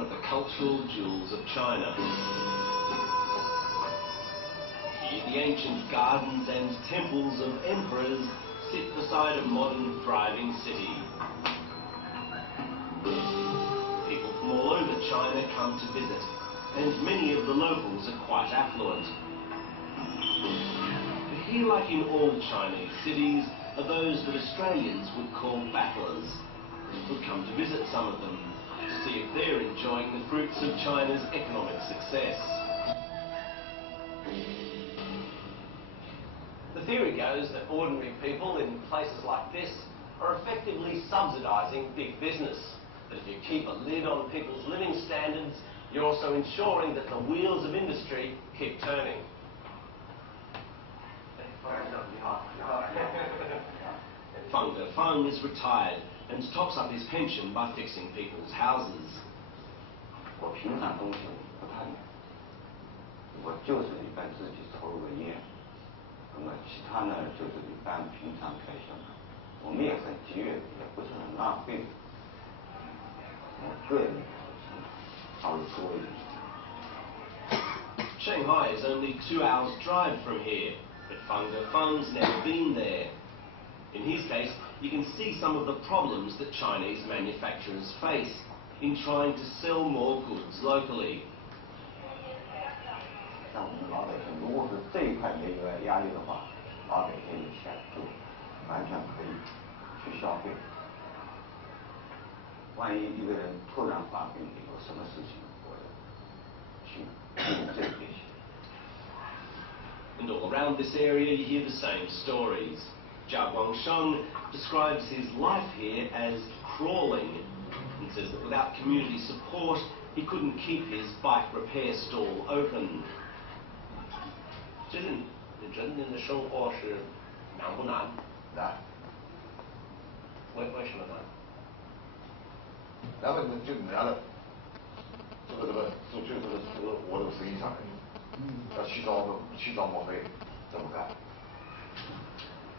one of the cultural jewels of China. Here, the ancient gardens and temples of emperors sit beside a modern, thriving city. People from all over China come to visit, and many of the locals are quite affluent. But here, like in all Chinese cities, are those that Australians would call battlers. Would come to visit some of them to see if they're enjoying the fruits of China's economic success. The theory goes that ordinary people in places like this are effectively subsidising big business. That if you keep a lid on people's living standards, you're also ensuring that the wheels of industry keep turning. Feng Defeng is retired and tops up his pension by fixing people's houses. 我平常东西不太买，我就是一般自己抽个烟，那么其他呢就是一般平常开销。我们也很节约，也不是很浪费。我个人稍微多一点。 Shanghai is only 2 hours' drive from here, but Feng Defeng's never been there. In his case, you can see some of the problems that Chinese manufacturers face in trying to sell more goods locally. 像我们老百姓，如果是这一块没有压力的话，老百姓的钱就完全可以去消费。万一一个人突然发病，有什么事情，我去用这些。 And all around this area you hear the same stories. Zhao Guangsheng describes his life here as crawling and says that without community support he couldn't keep his bike repair stall open. 就是人的生活是难不难？难。为什么难？然后就难了。就是我这个生意上，要起早摸黑这么干，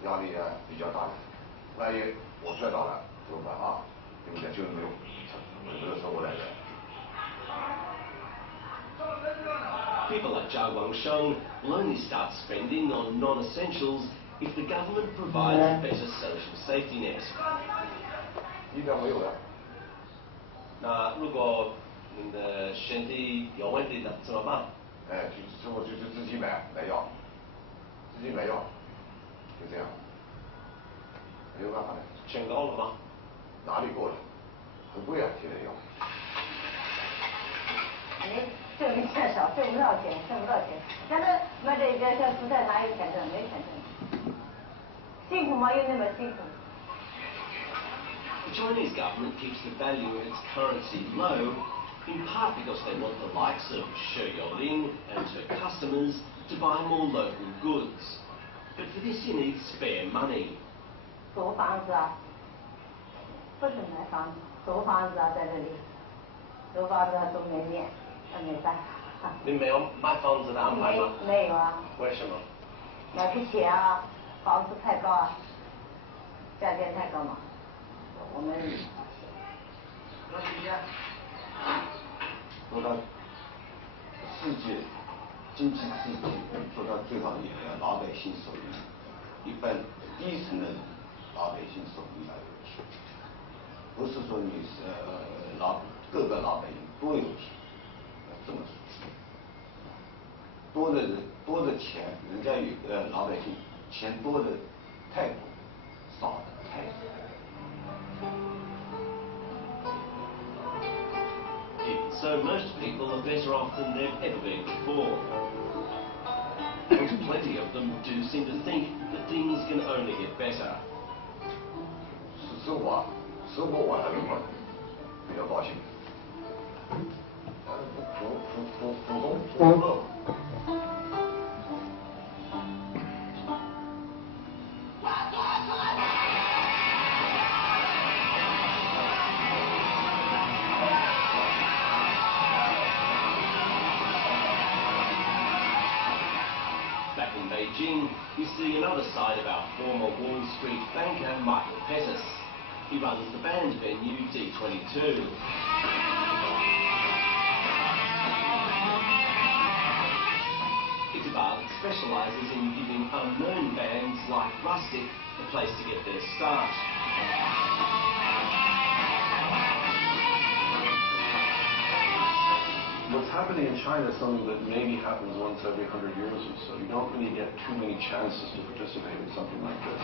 压力也比较大。万一我摔倒了怎么办啊？对不对？就是没有生活来源。 People like Zhao Guangsheng will only start spending on non-essentials if the government provides a better social safety net. 应该没有的。那如果你的身体有问题的怎么办？就是自己买药，就这样，没有办法的。钱够了吗？哪里够了？很贵啊，现在药。 挣钱少，挣不到钱，反正买这个小蔬菜哪有钱挣？没钱挣。辛苦吗？有那么辛苦？ The Chinese government keeps the value of its currency low, in part because they want the likes of Shi Yoling and her customers to buy more local goods. But for this you need spare money. 租房子啊，不是买房子，租房子啊，在这里，租房子租没面。 没办法。你没有买房子的安排吗？没有啊。为什么？买不起啊，房子太高啊，价钱太高嘛。我们。说到世界经济世界，说到最好也要老百姓手里，一般低层的人，老百姓手里要有钱，不是说你是各个老百姓都有钱。 这么说，多的钱，人家有老百姓钱多的太多，少的太少。Even so, most people are better off than they've ever been before. And plenty of them do seem to think that things can only get better. 生活我还是比较高兴。 普通乐。Back in Beijing, you see another side of our former Wall Street banker, Michael Pettis. He runs the band venue D22. specialises in giving unknown bands like Rustic a place to get their start. What's happening in China is something that maybe happens once every 100 years or so. You don't really get too many chances to participate in something like this.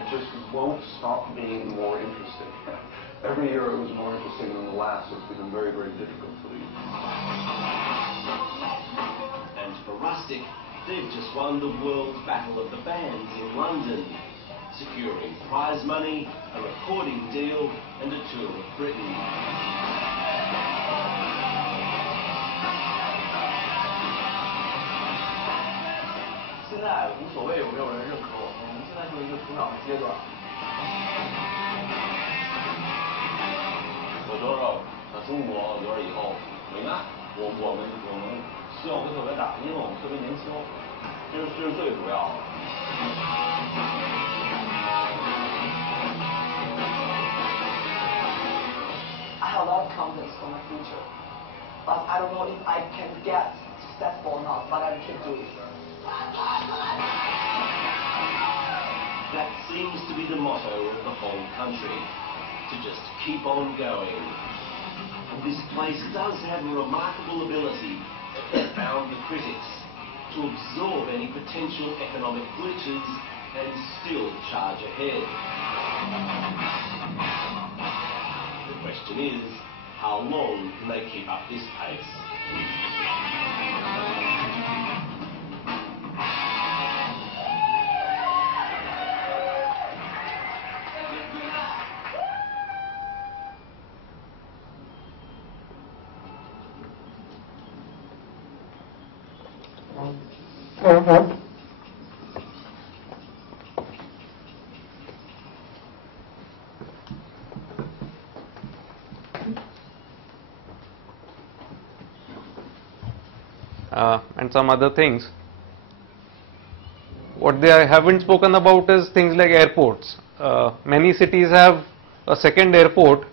It just won't stop being more interesting. Every year it was more interesting than the last. It's become very, very difficult to leave. And for Rustic, they've just won the World Battle of the Bands in London, securing prize money, a recording deal and a tour of Britain. 现在无所谓有没有人认可我们，我们现在就是一个成长的阶段。有多少中国，有多少以后没卖，我们希望会特别大，因为我们特别年轻，这是最主要的。I have a lot of confidence for my future, but I don't know if I can get successful or not, but I can do it. That seems to be the motto of the whole country, to just keep on going. And this place does have a remarkable ability, found the critics, to absorb any potential economic glitches and still charge ahead. The question is, how long can they keep up this pace? And some other things. What they haven't spoken about is things like airports. Many cities have a second airport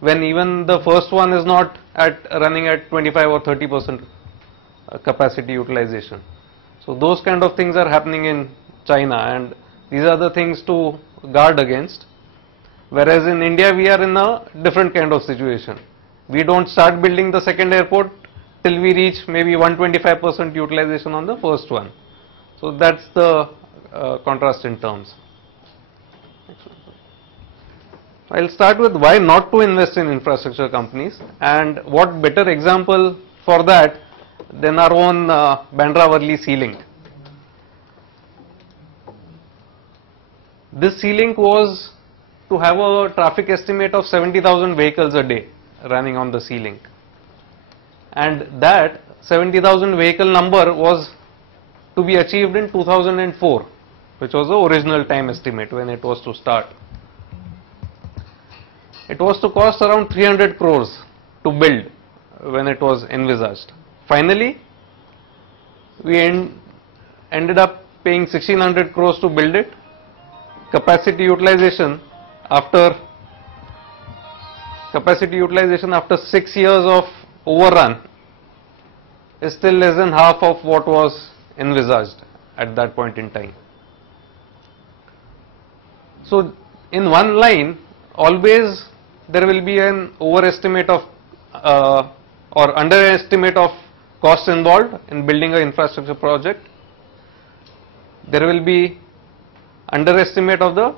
when even the first one is not running at 25 or 30% capacity utilization. So those kind of things are happening in China, and these are the things to guard against. Whereas in India we are in a different kind of situation. We don't start building the second airport till we reach maybe 125% utilization on the first one. So that's the contrast in terms. I'll start with why not to invest in infrastructure companies, and what better example for that than our own Bandra-Worli sea link. This sea link was to have a traffic estimate of 70,000 vehicles a day running on the sea link, and that 70,000 vehicle number was to be achieved in 2004, which was the original time estimate when it was to start. It was to cost around 300 crores to build when it was envisaged. Finally, we ended up paying 1600 crores to build it. Capacity utilization after 6 years of overrun is still less than half of what was envisaged at that point in time. So in one line, always there will be an overestimate of or underestimate of costs involved in building an infrastructure project. There will be underestimate of the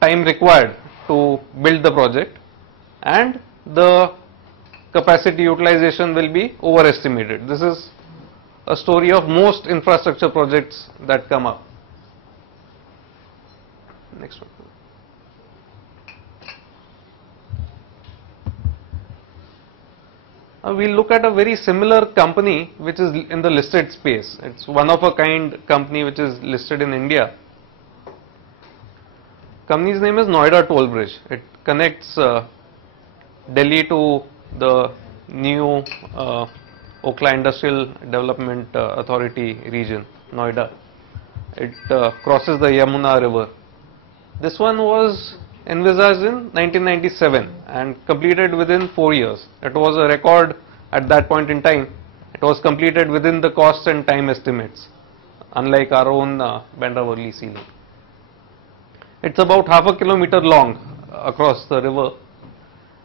time required to build the project, and the capacity utilization will be overestimated. This is a story of most infrastructure projects that come up. Next one. We'll look at a very similar company which is in the listed space. It's one of a kind company which is listed in India. Company's name is Noida Toll Bridge. It connects Delhi to the new Okhla Industrial Development Authority region, Noida. It crosses the Yamuna River. This one was envisaged in 1997 and completed within 4 years. It was a record at that point in time. It It was completed within the cost and time estimates, unlike our own Bandra-Worli sea link. It's about half a kilometer long across the river,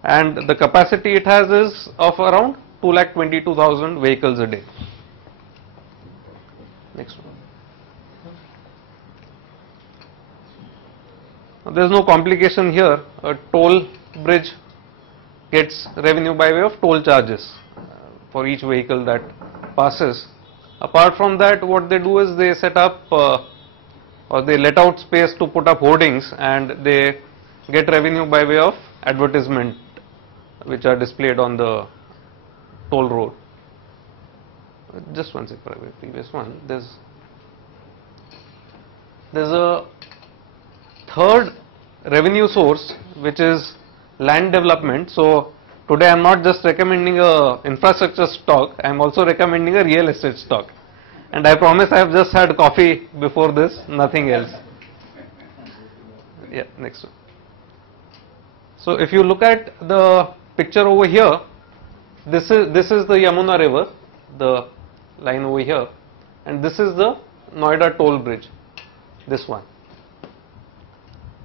and the capacity it has is of around 222,000 vehicles a day. Next one. There is no complication here. A toll bridge gets revenue by way of toll charges for each vehicle that passes. Apart from that, what they do is they set up or they let out space to put up hoardings, and they get revenue by way of advertisement which are displayed on the toll road. Just one second, previous one. There's a third revenue source, which is land development. So today I am not just recommending a infrastructure stock, I am also recommending a real estate stock. And I promise I have just had coffee before this, nothing else. Yeah, next one. So if you look at the picture over here, this is the Yamuna River, the line over here, and this is the Noida Toll Bridge, this one.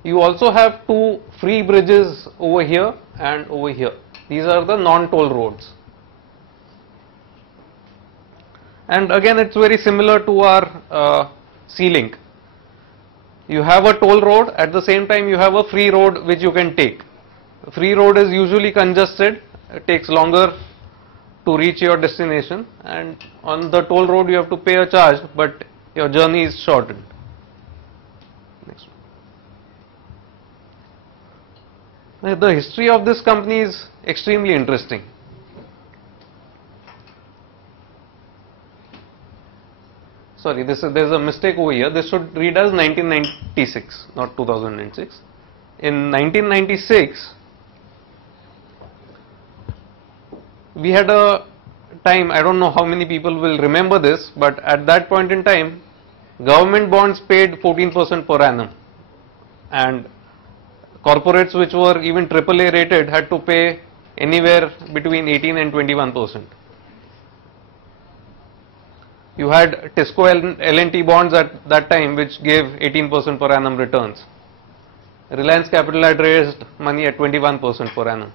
You also have two free bridges over here and over here. These are the non-toll roads. And again, it's very similar to our sea link. You have a toll road, at the same time you have a free road which you can take. The free road is usually congested, it takes longer to reach your destination, and on the toll road you have to pay a charge, but your journey is shortened. Next one. The history of this company is extremely interesting. Sorry, there's a mistake over here. This should read as 1996, not 2006. In 1996, we had a time, I don't know how many people will remember this, but at that point in time, government bonds paid 14% per annum, and corporates which were even AAA rated had to pay anywhere between 18 and 21%. You had Tisco L&T bonds at that time which gave 18% per annum returns. Reliance Capital had raised money at 21% per annum.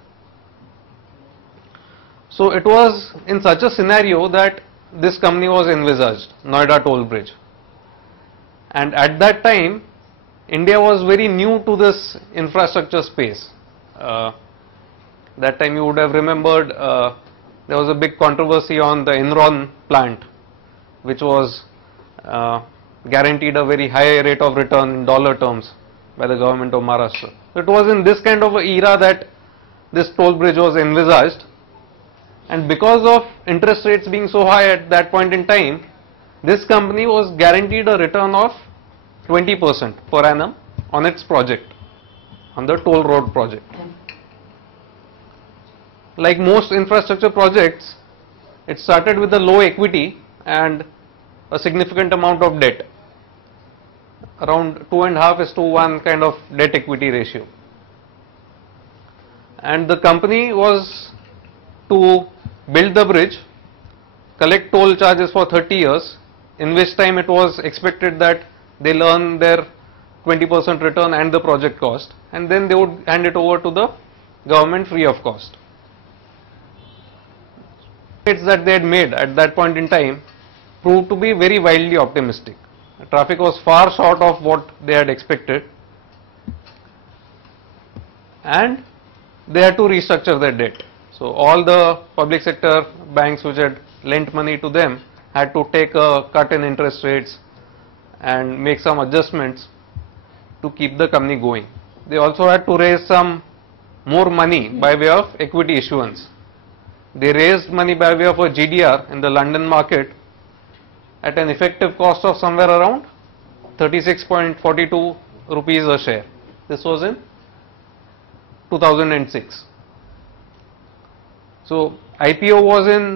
So it was in such a scenario that this company was envisaged, Noida Toll Bridge. And at that time, India was very new to this infrastructure space. That time you would have remembered there was a big controversy on the Enron plant, which was guaranteed a very high rate of return in dollar terms by the government of Maharashtra. So it was in this kind of an era that this toll bridge was envisaged, and because of interest rates being so high at that point in time, this company was guaranteed a return of 20% per annum on its project, on the toll road project. Like most infrastructure projects, it started with a low equity and a significant amount of debt, around 2.5:1 kind of debt equity ratio. And the company was to build the bridge, collect toll charges for 30 years, in which time it was expected that they'll earn their 20% return and the project cost, and then they would hand it over to the government free of cost. Estimates that they had made at that point in time proved to be very wildly optimistic. The traffic was far short of what they had expected, and they had to restructure their debt. So all the public sector banks which had lent money to them had to take a cut in interest rates and make some adjustments to keep the company going. They also had to raise some more money by way of equity issuance. They raised money by way of a GDR in the London market at an effective cost of somewhere around 36.42 rupees a share. This was in 2006. So IPO was in